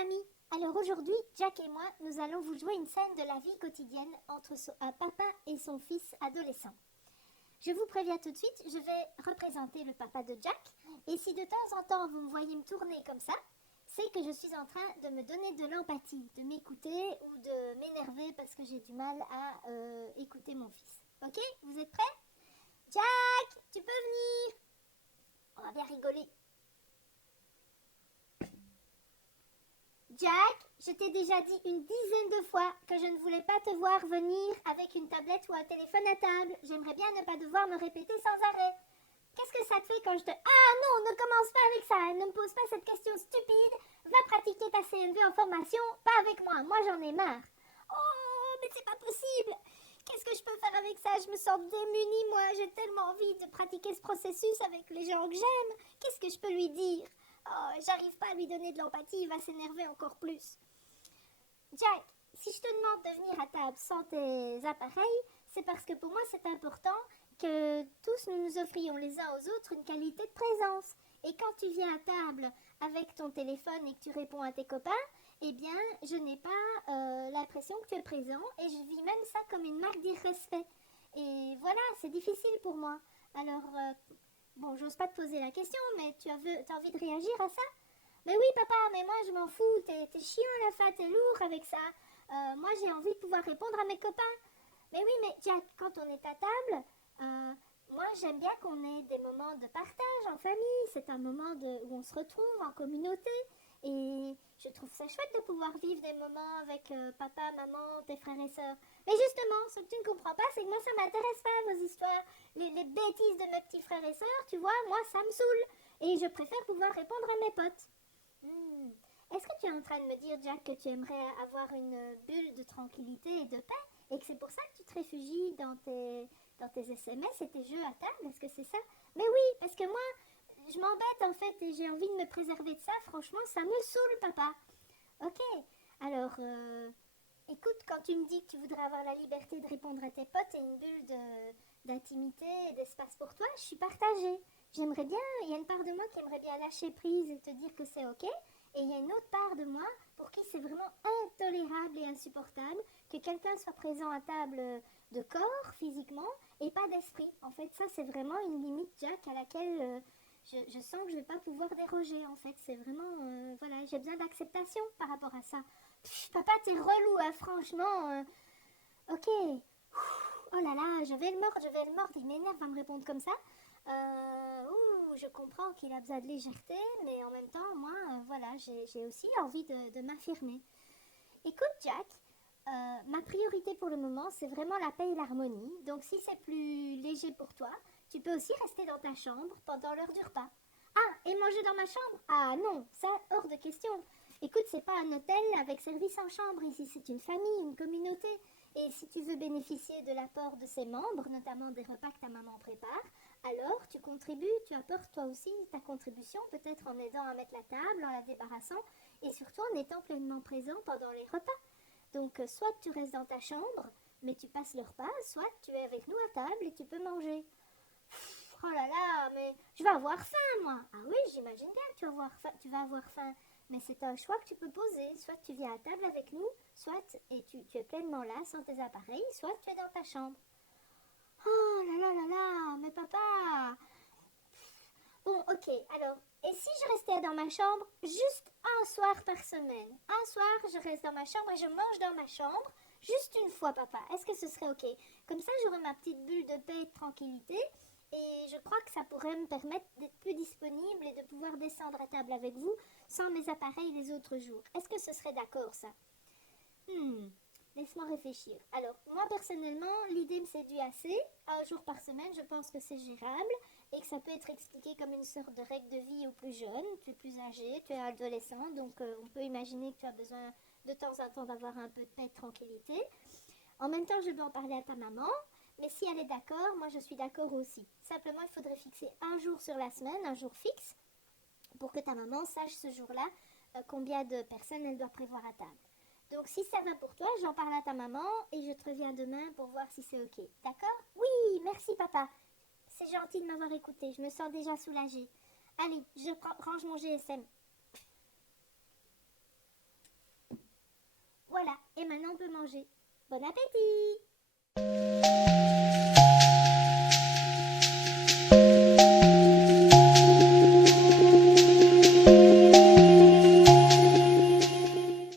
amis, alors aujourd'hui, Jack et moi, nous allons vous jouer une scène de la vie quotidienne entre un papa et son fils adolescent. Je vous préviens tout de suite, je vais représenter le papa de Jack, et si de temps en temps vous me voyez me tourner comme ça, c'est que je suis en train de me donner de l'empathie, de m'écouter ou de m'énerver parce que j'ai du mal à écouter mon fils. Ok? Vous êtes prêts? Jack, tu peux venir? On va bien rigoler. Jack, je t'ai déjà dit une dizaine de fois que je ne voulais pas te voir venir avec une tablette ou un téléphone à table. J'aimerais bien ne pas devoir me répéter sans arrêt. Qu'est-ce que ça te fait quand je te... Ah non, ne commence pas avec ça, ne me pose pas cette question stupide. Va pratiquer ta CNV en formation, pas avec moi, moi j'en ai marre. Oh, mais c'est pas possible. Qu'est-ce que je peux faire avec ça? Je me sens démunie, moi, j'ai tellement envie de pratiquer ce processus avec les gens que j'aime. Qu'est-ce que je peux lui dire? Oh, j'arrive pas à lui donner de l'empathie, il va s'énerver encore plus. Jack, si je te demande de venir à table sans tes appareils, c'est parce que pour moi c'est important que tous nous nous offrions les uns aux autres une qualité de présence. Et quand tu viens à table avec ton téléphone et que tu réponds à tes copains, eh bien, je n'ai pas l'impression que tu es présent et je vis même ça comme une marque d'irrespect. Et voilà, c'est difficile pour moi. Alors, bon, j'ose pas te poser la question, mais t'as envie de réagir à ça? Mais oui, papa, mais moi je m'en fous, t'es chiant à la fin, t'es lourd avec ça. Moi j'ai envie de pouvoir répondre à mes copains. Mais oui, mais Jack, quand on est à table, moi j'aime bien qu'on ait des moments de partage en famille. C'est un moment où on se retrouve en communauté. Et je trouve ça chouette de pouvoir vivre des moments avec papa, maman, tes frères et sœurs. Mais justement, ce que tu ne comprends pas, c'est que moi ça m'intéresse pas vos histoires. Les bêtises de mes petits frères et sœurs, tu vois, moi ça me saoule. Et je préfère pouvoir répondre à mes potes. Hmm. Est-ce que tu es en train de me dire, Jack, que tu aimerais avoir une bulle de tranquillité et de paix et que c'est pour ça que tu te réfugies dans tes SMS et tes jeux à table? Est-ce que c'est ça? Mais oui, parce que moi, je m'embête en fait et j'ai envie de me préserver de ça. Franchement, ça me saoule, papa. Ok, alors, écoute, quand tu me dis que tu voudrais avoir la liberté de répondre à tes potes et une bulle d'intimité et d'espace pour toi, je suis partagée. J'aimerais bien, il y a une part de moi qui aimerait bien lâcher prise et te dire que c'est ok. Et il y a une autre part de moi pour qui c'est vraiment intolérable et insupportable que quelqu'un soit présent à table de corps, physiquement, et pas d'esprit. En fait, ça, c'est vraiment une limite, Jack, à laquelle je sens que je ne vais pas pouvoir déroger. En fait, c'est vraiment, voilà, j'ai besoin d'acceptation par rapport à ça. Pff, papa, t'es relou, hein, franchement. Ok. Oh là là, je vais le mordre, je vais le mordre. Il m'énerve à me répondre comme ça. Je comprends qu'il a besoin de légèreté, mais en même temps, moi, voilà, j'ai aussi envie de m'affirmer. Écoute, Jack, ma priorité pour le moment, c'est vraiment la paix et l'harmonie. Donc, si c'est plus léger pour toi, tu peux aussi rester dans ta chambre pendant l'heure du repas. Ah, et manger dans ma chambre? Ah non, ça, hors de question. Écoute, c'est pas un hôtel avec service en chambre. Ici, c'est une famille, une communauté. Et si tu veux bénéficier de l'apport de ses membres, notamment des repas que ta maman prépare, alors tu contribues, tu apportes toi aussi ta contribution, peut-être en aidant à mettre la table, en la débarrassant, et surtout en étant pleinement présent pendant les repas. Donc, soit tu restes dans ta chambre, mais tu passes le repas, soit tu es avec nous à table et tu peux manger. Oh là là, mais je vais avoir faim, moi. Ah oui, j'imagine bien que tu vas avoir faim. Mais c'est un choix que tu peux poser. Soit tu viens à table avec nous, soit et tu es pleinement là, sans tes appareils, soit tu es dans ta chambre. Oh là là là là, mais papa. Bon, ok, alors, et si je restais dans ma chambre juste un soir par semaine? Un soir, je reste dans ma chambre et je mange dans ma chambre, juste une fois, papa. Est-ce que ce serait ok? Comme ça, j'aurais ma petite bulle de paix et de tranquillité. Et je crois que ça pourrait me permettre d'être plus disponible et de pouvoir descendre à table avec vous sans mes appareils les autres jours. Est-ce que ce serait d'accord, ça? Laisse-moi réfléchir. Alors, moi personnellement, l'idée me séduit assez. Un jour par semaine, je pense que c'est gérable et que ça peut être expliqué comme une sorte de règle de vie aux plus jeunes. Tu es plus âgé, tu es adolescent, donc on peut imaginer que tu as besoin de temps en temps d'avoir un peu de paix et de tranquillité. En même temps, je vais en parler à ta maman, mais si elle est d'accord, moi je suis d'accord aussi. Simplement, il faudrait fixer un jour sur la semaine, un jour fixe, pour que ta maman sache ce jour-là combien de personnes elle doit prévoir à table. Donc si ça va pour toi, j'en parle à ta maman et je te reviens demain pour voir si c'est ok. D'accord? Oui, merci papa. C'est gentil de m'avoir écouté, je me sens déjà soulagée. Allez, je range mon GSM. Voilà, et maintenant on peut manger. Bon appétit!